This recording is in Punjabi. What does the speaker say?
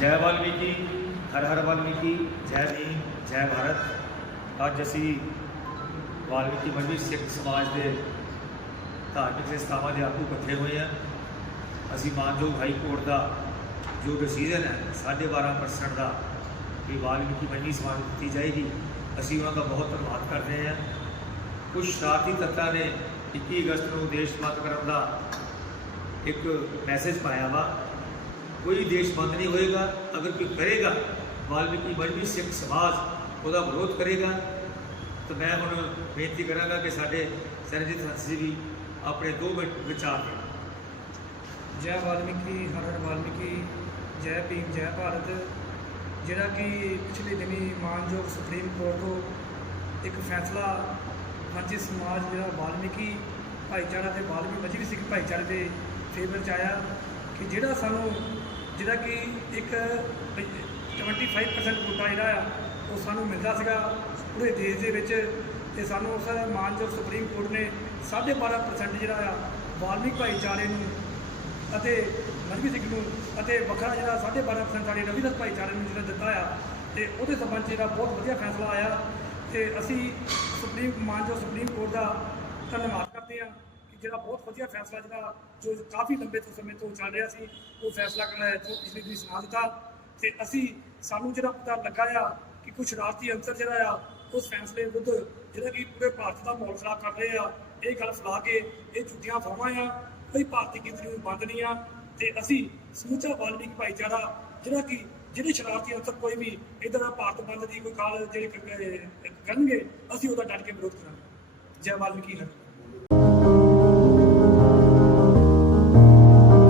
ਜੈ ਵਾਲਮੀਕੀ, ਹਰ ਹਰ ਵਾਲਮੀਕੀ, ਜੈ ਭੀਮ ਜੈ ਭਾਰਤ। ਅੱਜ ਅਸੀਂ ਵਾਲਮੀਕੀ ਮੰਡੀ ਸਿੱਖ ਸਮਾਜ ਦੇ ਧਾਰਮਿਕ ਸੰਸਥਾਵਾਂ ਦੇ ਆਗੂ ਇਕੱਠੇ ਹੋਏ ਆ ਅਸੀਂ ਮਾਨਯੋਗ ਹਾਈ ਕੋਰਟ ਦਾ ਜੋ ਡਿਸੀਜਨ ਹੈ 12.5% ਦਾ ਵੀ ਵਾਲਮੀਕੀ ਮੰਡੀ ਸਮਾਜ ਦਿੱਤੀ ਜਾਏਗੀ। ਅਸੀਂ ਉਹਨਾਂ ਦਾ ਬਹੁਤ ਧੰਨਵਾਦ ਕਰਦੇ ਹਾਂ। ਕੁਝ ਸ਼ਰਾਰਤੀ ਤੱਤਾਂ ਨੇ 21 ਅਗਸਤ ਨੂੰ ਦੇਸ਼ ਬੰਦ ਕਰਨ ਦਾ ਇੱਕ ਮੈਸੇਜ ਪਾਇਆ ਵਾ। ਕੋਈ ਦੇਸ਼ ਬੰਦ ਨਹੀਂ ਹੋਏਗਾ, ਅਗਰ ਕੋਈ ਕਰੇਗਾ, ਵਾਲਮੀਕੀ ਮਜਬੀ ਸਿੱਖ ਸਮਾਜ, ਉਹਦਾ ਵਿਰੋਧ ਕਰੇਗਾ। ਤਾਂ ਮੈਂ ਹੁਣ ਬੇਨਤੀ ਕਰਾਂਗਾ ਕਿ ਸਾਡੇ ਸਰਜੀਤ ਹੰਸ ਜੀ ਵੀ ਆਪਣੇ ਦੋ ਮਿੰਟ ਵਿਚਾਰ ਦੇਣ। ਜੈ ਵਾਲਮੀਕੀ, ਹਰ ਹਰ ਵਾਲਮੀਕੀ, ਜੈ ਭੀਮ, ਜੈ ਭਾਰਤ। ਜਿਹੜਾ ਕਿ ਪਿਛਲੇ ਦਿਨੀ ਮਾਨਯੋਗ ਸੁਪਰੀਮ ਕੋਰਟ ਤੋਂ ਇੱਕ ਫੈਸਲਾ ਮੰਜੀ ਸਮਾਜ ਜਿਹੜਾ ਵਾਲਮੀਕੀ ਭਾਈਚਾਰਾ ਤੇ ਵਾਲਮੀਕੀ ਮਜਬੀ ਸਿੱਖ ਭਾਈਚਾਰੇ ਦੇ ਫੇਵਰ ਚ ਆਇਆ ਕਿ ਜਿਹੜਾ ਸਾਨੂੰ ਜਿਹੜਾ ਕਿ ਇੱਕ 25% ਕੋਟਾ ਜਿਹੜਾ ਆ, ਉਹ ਸਾਨੂੰ ਮਿਲਦਾ ਸੀਗਾ ਪੂਰੇ ਦੇਸ਼ ਦੇ ਵਿੱਚ ਤੇ ਸਾਨੂੰ ਉਸ ਮਾਨਯੋਗ ਸੁਪਰੀਮ ਕੋਰਟ ਨੇ 12.5% ਜਿਹੜਾ ਆ, ਵਾਲਮੀਕ ਭਾਈਚਾਰੇ ਨੂੰ ਅਤੇ ਮਜਬੀ ਸਿੱਖ ਨੂੰ ਅਤੇ ਵੱਖਰਾ ਜਿਹੜਾ 12.5% ਸਾਡੇ ਰਵੀਦਾਸ ਭਾਈਚਾਰੇ ਨੂੰ ਜਿਹੜਾ ਦਿੱਤਾ ਆ, ਤੇ ਉਹਦੇ ਸੰਬੰਧ ਜਿਹੜਾ ਬਹੁਤ ਵਧੀਆ ਫੈਸਲਾ ਆਇਆ। ਤੇ ਅਸੀਂ ਸੁਪਰੀਮ ਮਾਨਯੋਗ ਸੁਪਰੀਮ ਕੋਰਟ ਦਾ ਧੰਨਵਾਦ ਕਰਦੇ ਹਾਂ। ਜਿਹੜਾ ਬਹੁਤ ਵਧੀਆ ਫੈਸਲਾ ਜਿਹੜਾ ਜੋ ਕਾਫੀ ਲੰਬੇ ਤੋਂ ਸਮੇਂ ਤੋਂ ਚੱਲ ਰਿਹਾ ਸੀ, ਉਹ ਫੈਸਲਾ ਕਰਨਾ ਜੋ ਪਿਛਲੇ ਦਿਨ ਸੁਣਾ ਦਿੱਤਾ। ਤੇ ਅਸੀਂ, ਸਾਨੂੰ ਜਿਹੜਾ ਪਤਾ ਲੱਗਾ ਆ ਕਿ ਕੁਝ ਸ਼ਰਾਰਤੀ ਅੰਸਰ ਜਿਹੜਾ ਆ, ਉਸ ਫੈਸਲੇ ਵਿਰੁੱਧ ਜਿਹੜਾ ਕਿ ਪੂਰੇ ਭਾਰਤ ਦਾ ਮਾਹੌਲ ਖਰਾਬ ਕਰ ਰਹੇ ਆ, ਇਹ ਗੱਲ ਫੈਲਾ ਕੇ ਇਹ ਝੂਠੀਆਂ ਫਾਵਾਂ ਆ, ਕੋਈ ਭਾਰਤੀ ਗਿਣਤੀ ਨੂੰ ਬੰਦ ਨਹੀਂ ਆ। ਤੇ ਅਸੀਂ ਸਮੁੱਚਾ ਵਾਲਮੀਕ ਭਾਈਚਾਰਾ, ਜਿਹੜਾ ਕਿ, ਜਿਹੜੇ ਸ਼ਰਾਰਤੀ ਅੰਸਰ ਕੋਈ ਵੀ ਇਦਾਂ ਦਾ ਭਾਰਤ ਬੰਦ ਦੀ ਕੋਈ ਕਾਲ ਜਿਹੜੇ ਕਰਨਗੇ, ਅਸੀਂ ਉਹਦਾ ਡਟ ਕੇ ਵਿਰੋਧ ਕਰਾਂਗੇ। ਜੈ ਵਾਲਮੀਕੀ ਹਰ